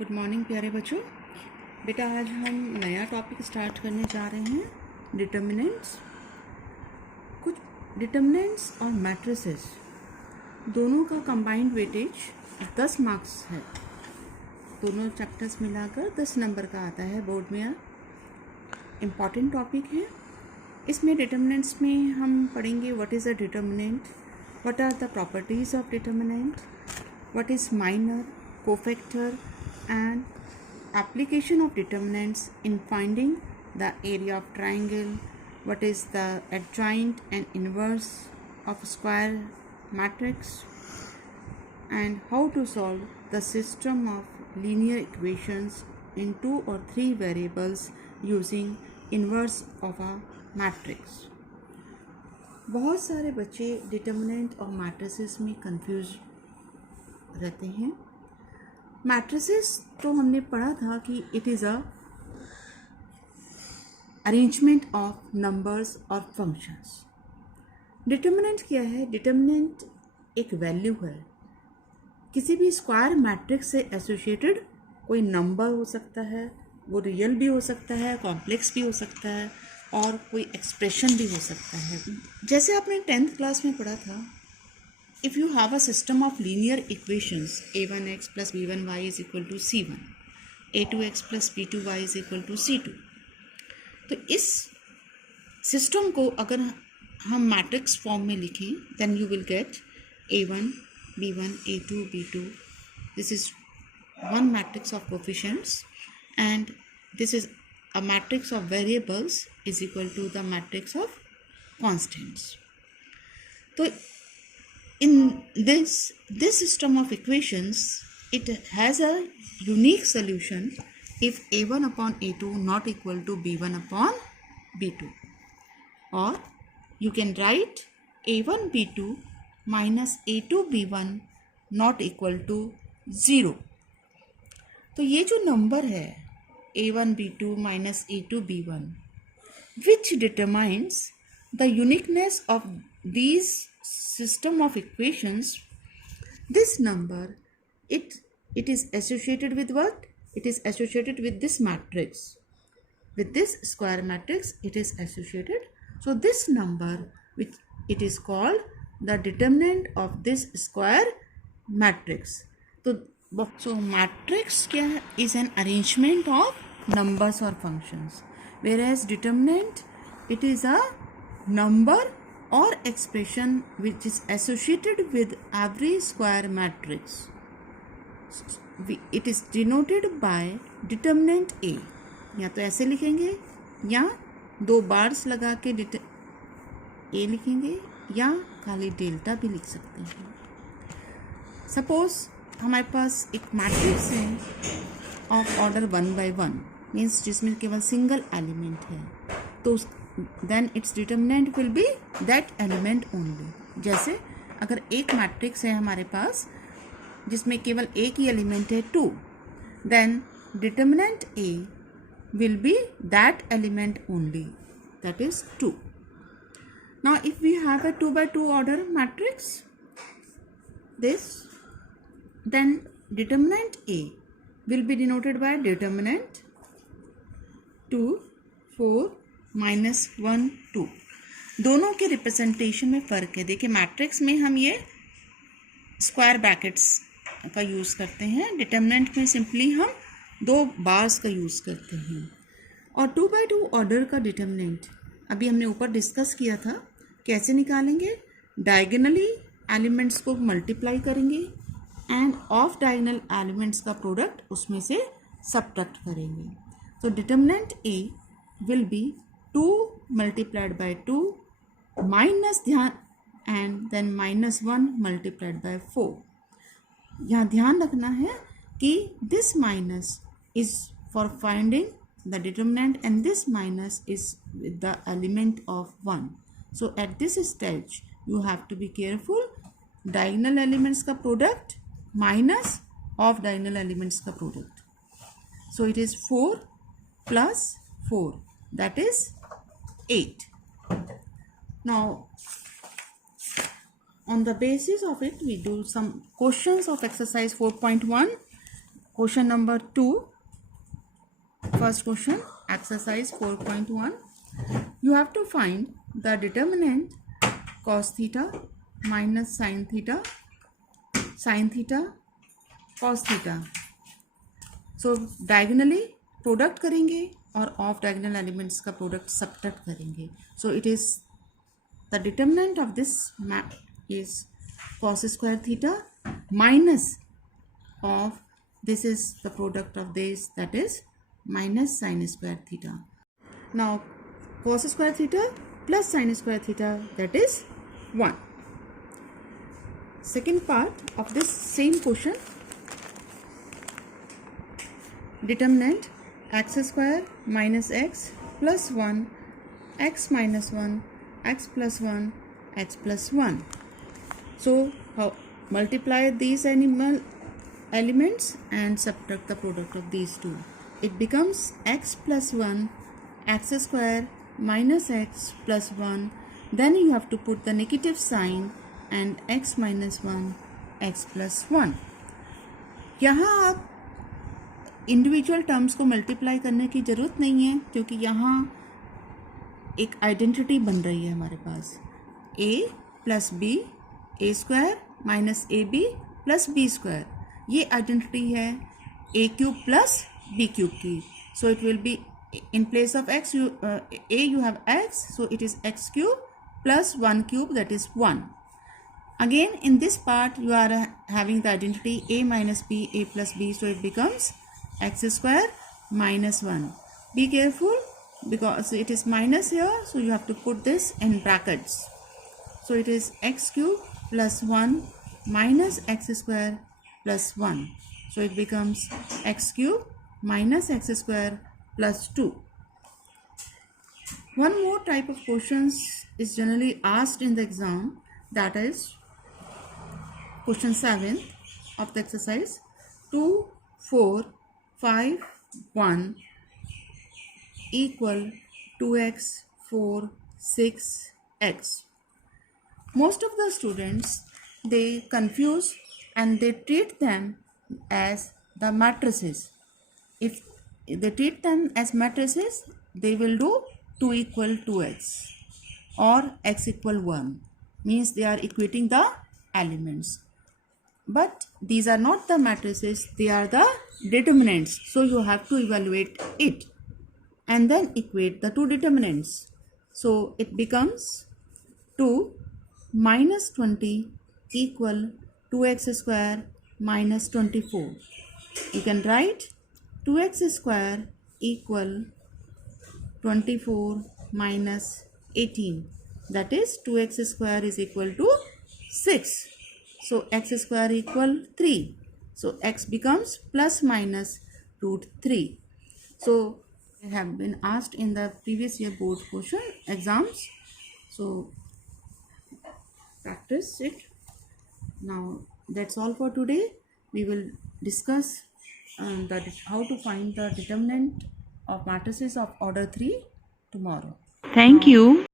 Good morning प्यारे बच्चों। बेटा आज हम नया टॉपिक स्टार्ट करने जा रहे हैं, डिटर्मिनेंट्स। कुछ डिटर्मिनेंट्स और मैट्रिसेस दोनों का कंबाइंड वेटेज 10 मार्क्स है। दोनों चैप्टर्स मिलाकर 10 नंबर का आता है बोर्ड में। इम्पॉर्टेंट टॉपिक है। इसमें डिटर्मिनेंट्स में हम पढ़ेंगे what is a determinant, what are the properties of determinant, what is minor, cofactor and application of determinants in finding the area of triangle, what is the adjoint and inverse of square matrix, and how to solve the system of linear equations in 2 or 3 variables using inverse of a matrix. बहुत सारे बच्चे determinant और matrices में confuse रहते हैं। Matrices तो हमने पढ़ा था कि it is a arrangement of numbers और फंक्शंस। डिटर्मिनेंट क्या है? डिटर्मिनेंट एक वैल्यू है। किसी भी स्क्वायर मैट्रिक्स से एसोसिएटेड कोई नंबर हो सकता है, वो रियल भी हो सकता है, कॉम्प्लेक्स भी हो सकता है, और कोई एक्सप्रेशन भी हो सकता है। जैसे आपने 10th क्लास में पढ़ा था, if you have a system of linear equations a1x plus b1y is equal to c1, a2x plus b2y is equal to c2, तो इस सिस्टम को अगर हम मैट्रिक्स फॉर्म में लिखें then you will get a1 b1 a2 b2. This is one matrix of coefficients and this is a matrix of variables is equal to the matrix of constants. तो in this system of equations, it has a unique solution if a1 upon a2 not equal to b1 upon b2, or you can write a1 b2 minus a2 b1 not equal to 0. तो ये जो number है a1 b2 minus a2 b1, which determines the uniqueness of these system of equations, this number it is associated with what? It is associated with this matrix, with this square matrix it is associated. So this number, which it is called the determinant of this square matrix. So matrix क्या है? Is an arrangement of numbers or functions, whereas determinant it is a number or expression which is associated with every square matrix. It is denoted by determinant A. या तो ऐसे लिखेंगे या दो bars लगा के A लिखेंगे या खाली डेल्टा भी लिख सकते हैं। सपोज हमारे पास एक मैट्रिक्स है ऑफ ऑर्डर 1/1, मीन्स जिसमें केवल सिंगल एलिमेंट है, तो then its determinant will be that element only. जैसे अगर एक मैट्रिक्स है हमारे पास जिसमें केवल एक ही एलिमेंट है 2, then determinant A will be that element only, that is 2. Now if we have a 2/2 order matrix, then determinant A will be denoted by determinant 2 4 -1 2. दोनों के रिप्रेजेंटेशन में फ़र्क है। देखिए मैट्रिक्स में हम ये स्क्वायर ब्रैकेट्स का यूज़ करते हैं, डिटर्मिनेंट में सिंपली हम दो बार्स का यूज़ करते हैं। और 2/2 ऑर्डर का डिटर्मिनेंट अभी हमने ऊपर डिस्कस किया था, कैसे निकालेंगे? डायगोनली एलिमेंट्स को मल्टीप्लाई करेंगे एंड ऑफ डायगोनल एलिमेंट्स का प्रोडक्ट उसमें से सबट्रैक्ट करेंगे। तो determinant A will be 2 multiplied by 2 minus ध्यान and then -1 multiplied by 4. यहाँ ध्यान रखना है कि this minus is for finding the determinant and this minus is with the element of 1. So at this stage you have to be careful. Diagonal elements का product minus of diagonal elements का product. So it is 4 plus 4, that is 8. Now on the basis of it we do some questions of exercise 4.1. Question number 2. First question, exercise 4.1. You have to find the determinant cos theta minus sin theta, cos theta. So diagonally product करेंगे और of diagonal elements का product subtract करेंगे. So it is the determinant of this map is cos square theta minus of this is the product of this, that is minus sin square theta. Now cos square theta plus sin square theta, that is 1. Second part of this same question, determinant x square minus x plus 1, x minus 1, x plus 1, x plus 1. So multiply these elements and subtract the product of these two. It becomes x plus 1, x square minus x plus 1. Then you have to put the negative sign and x minus 1, x plus 1. यहाँ आप individual terms को multiply करने की ज़रूरत नहीं है, क्योंकि यहाँ एक आइडेंटिटी बन रही है हमारे पास. a plus B, A square minus A B plus B square, ये आइडेंटिटी है A cube plus B cube की. So it will be in place of x you have x, so it is x cube plus 1 cube, that is 1. Again in this part you are having the identity a minus b, a plus b, so it becomes x square minus 1. Be careful because it is minus here, so you have to put this in brackets. So it is x cube plus 1 minus x square plus 1. So it becomes x cube minus x square plus 2. One more type of questions is generally asked in the exam, that is question 7 of the exercise 2, 4, 5, 1 equal 2x, 4, 6, x. Most of the students, they confuse and they treat them as the matrices. If they treat them as matrices, they will do 2 equal 2x or x equal 1, means they are equating the elements. But these are not the matrices, they are the determinants. So you have to evaluate it and then equate the two determinants. So it becomes 2 minus 20 equal 2x square minus 24. You can write 2x square equal 24 minus 18, that is 2x square is equal to 6. So x square equal 3. So x becomes plus minus root 3. So they have been asked in the previous year board question exams. So practice it. Now that's all for today. We will discuss how to find the determinant of matrices of order 3 tomorrow. Thank you.